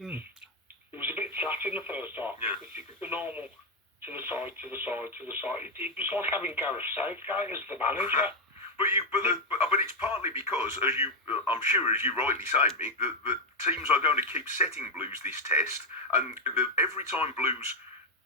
It was a bit flat in the first half. Yeah. It was the normal to the side, to the side, to the side. It was like having Gareth Southgate as the manager. But it's partly because, I'm sure, as you rightly say, Mick, the teams are going to keep setting Blues this test, and every time Blues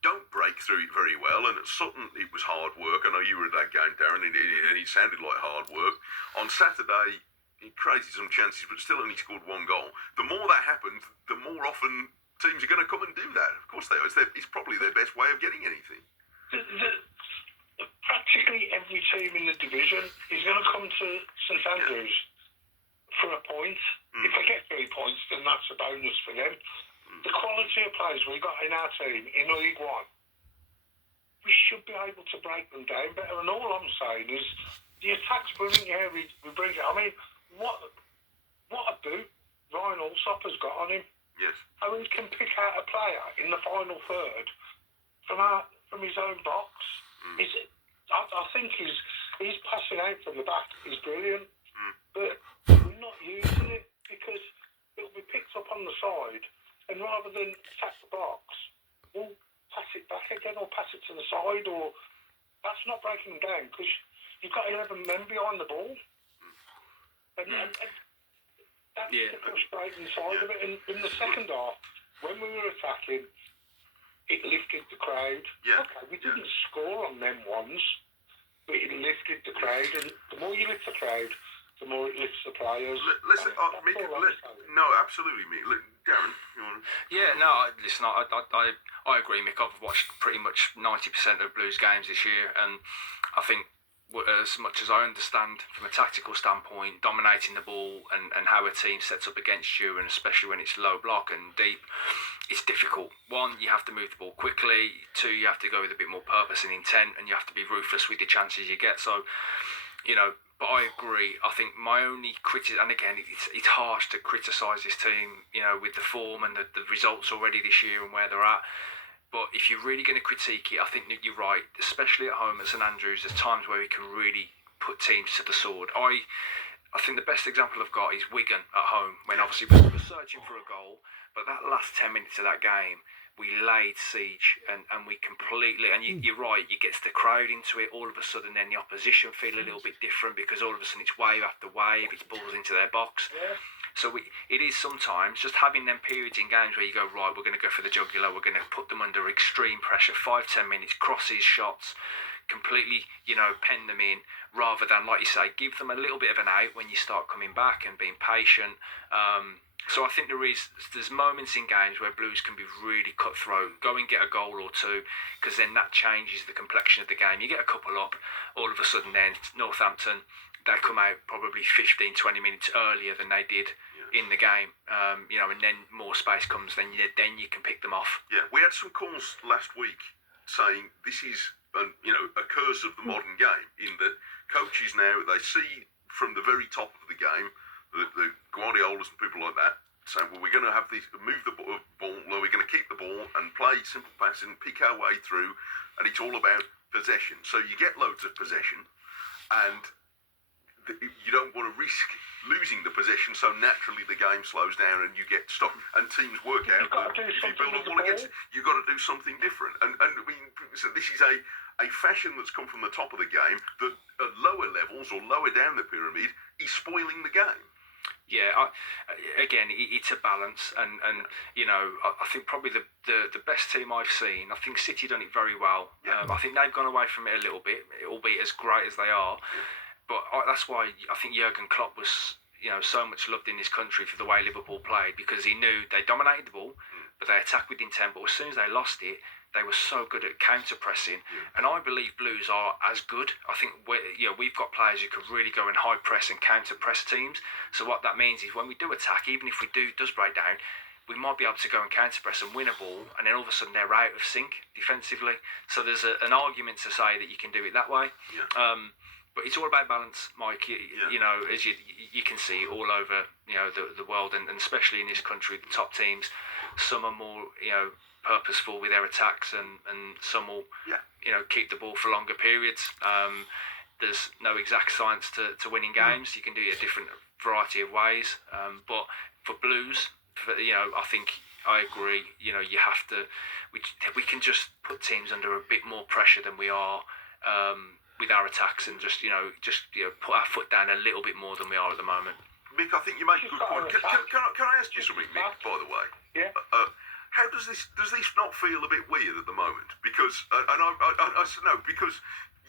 don't break through it very well, and at Sutton it was hard work. I know you were at that game, Darren, and it sounded like hard work. On Saturday, he created some chances, but still only scored one goal. The more that happens, the more often teams are going to come and do that. Of course they are. It's probably their best way of getting anything. Practically every team in the division is going to come to St Andrews for a point. If they get 3 points, then that's a bonus for them. The quality of players we got in our team in League One, we should be able to break them down better. And all I'm saying is the attack's brilliant here. We bring it. I mean, what a boot Ryan Allsop has got on him. Yes. How he can pick out a player in the final third from his own box. I think he's passing out from the back is brilliant, but we're not using it because it'll be picked up on the side, and rather than attack the box, we'll pass it back again or pass it to the side, or that's not breaking them down because you've got 11 men behind the ball, and that's the frustrating side of it. And in the second half, when we were attacking, it lifted the crowd. Yeah. Okay, we didn't score on them ones, but it lifted the crowd, and the more you lift the crowd, the more it lifts the players. Listen, Mick, no, absolutely, Mick. Darren, you want to... Yeah, no, listen, I agree, Mick. I've watched pretty much 90% of Blues games this year, and I think as much as I understand from a tactical standpoint, dominating the ball and how a team sets up against you, and especially when it's low block and deep, it's difficult. One, you have to move the ball quickly. Two, you have to go with a bit more purpose and intent, and you have to be ruthless with the chances you get. So, but I agree. I think my only criticism, and again, it's harsh to criticise this team, with the form and the results already this year and where they're at. But if you're really going to critique it, I think that you're right, especially at home at St Andrews, there's times where we can really put teams to the sword. I think the best example I've got is Wigan at home, when obviously we were searching for a goal, but that last 10 minutes of that game, we laid siege and we completely, and you're right, you get the crowd into it, all of a sudden then the opposition feel a little bit different because all of a sudden it's wave after wave, it's balls into their box. Yeah. So it is sometimes just having them periods in games where you go, right, we're going to go for the jugular, we're going to put them under extreme pressure, 5-10 minutes, crosses, shots, completely, pen them in, rather than, like you say, give them a little bit of an out when you start coming back and being patient. So I think there's moments in games where Blues can be really cutthroat, go and get a goal or two, because then that changes the complexion of the game. You get a couple up, all of a sudden then Northampton, they come out probably 15-20 minutes earlier than they did in the game, and then more space comes, then you can pick them off. Yeah, we had some calls last week saying this is a curse of the modern game, in that coaches now, they see from the very top of the game, the Guardiolas and people like that, saying, well, we're going to have this, move the ball, we're going to keep the ball and play simple passing, pick our way through, and it's all about possession. So you get loads of possession, and you don't want to risk losing the possession, so naturally the game slows down and you get stuck, and teams work out that if you build a wall against it, you've got to do something different. And I mean, so this is a fashion that's come from the top of the game that at lower levels or lower down the pyramid is spoiling the game. Yeah, again, it's a balance, and I think probably the best team I've seen, I think City done it very well. Yeah. I think they've gone away from it a little bit, albeit as great as they are. Yeah. But that's why I think Jurgen Klopp was, so much loved in this country for the way Liverpool played, because he knew they dominated the ball, but they attacked with intent. But as soon as they lost it, they were so good at counter-pressing. And I believe Blues are as good. I think we've got players who can really go and high-press and counter-press teams. So what that means is when we do attack, even if does break down, we might be able to go and counter-press and win a ball, and then all of a sudden they're out of sync defensively. So there's an argument to say that you can do it that way. Yeah. But it's all about balance, Mike. As you can see all over, the world, and especially in this country, the top teams, some are more, purposeful with their attacks, and some will, keep the ball for longer periods. There's no exact science to winning games. You can do it a different variety of ways. But for Blues, I think I agree. You know, you have to. We can just put teams under a bit more pressure than we are with our attacks, and just put our foot down a little bit more than we are at the moment. Mick, I think you make a good point. Can I ask you something, Mick? By the way, Yeah. How does this not feel a bit weird at the moment? Because I said no, because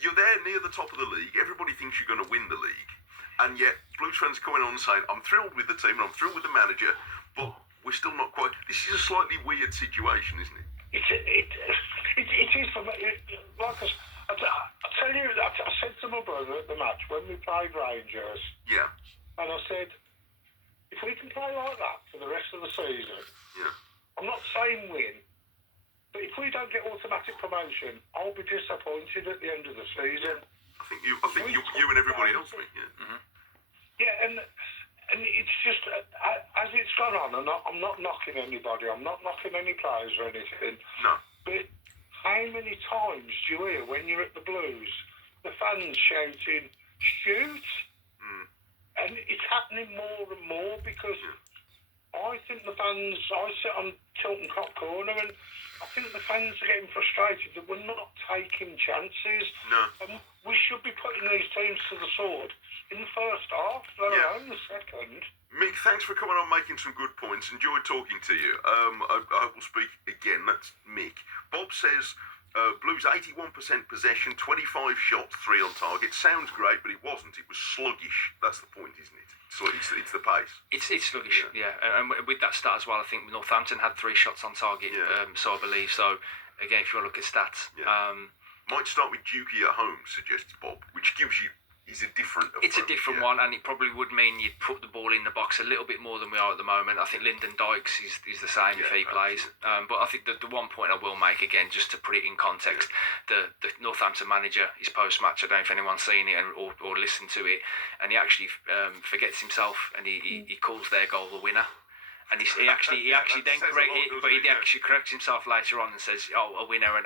you're there near the top of the league. Everybody thinks you're going to win the league, and yet Blues fans are coming on and saying, "I'm thrilled with the team, and I'm thrilled with the manager, but we're still not quite." This is a slightly weird situation, isn't it? It is for me. Like I tell you, I said to my brother at the match when we played Rangers. Yeah. And I said, if we can play like that for the rest of the season, I'm not saying win, but if we don't get automatic promotion, I'll be disappointed at the end of the season. I think you and everybody else, mate. Yeah. Mm-hmm. Yeah, and it's just as it's gone on, and I'm not knocking anybody, I'm not knocking any players or anything. No. But how many times do you hear when you're at the Blues, the fans shouting, "Shoot"? And it's happening more and more because I think the fans, I sit on Tilton Cop Corner and I think the fans are getting frustrated that we're not taking chances. No. And we should be putting these teams to the sword in the first half, let alone the second. Mick, thanks for coming on, making some good points. Enjoyed talking to you. I hope we'll speak again. That's Mick. Bob says, Blues 81% possession, 25 shots, 3 on target. Sounds great, but it wasn't. It was sluggish. That's the point, isn't it? So it's the pace. It's sluggish, yeah. And with that stat as well, I think Northampton had 3 shots on target, so I believe. So, again, if you want to look at stats. Might start with Dukey at home, suggests Bob, which gives you... It's a different one, and it probably would mean you'd put the ball in the box a little bit more than we are at the moment. I think Lyndon Dykes is the same if he plays. But I think the one point I will make, again, just to put it in context, the Northampton manager, his post-match, I don't know if anyone's seen it or listened to it, and he actually forgets himself, and he calls their goal the winner. And he actually then corrects himself later on and says, "Oh, a winner," and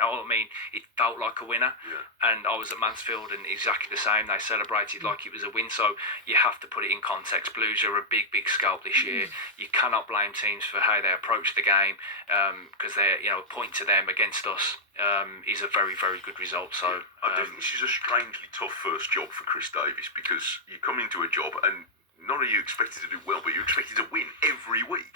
it felt like a winner. Yeah. And I was at Mansfield, and exactly the same. They celebrated like it was a win. So you have to put it in context. Blues are a big scalp this year. You cannot blame teams for how they approach the game, because they, a point to them against us is a very, very good result. So I do think this is a strangely tough first job for Chris Davis, because you come into a job and not only are you expected to do well, but you're expected to win every week.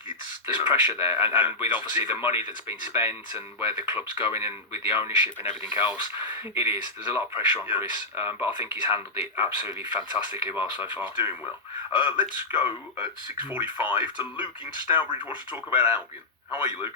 There's pressure there, and with obviously the money that's been spent and where the club's going and with the ownership and everything else, there's a lot of pressure on Chris, but I think he's handled it absolutely fantastically well so far. He's doing well. Let's go at 6:45 to Luke in Stourbridge. Wants to talk about Albion. How are you, Luke?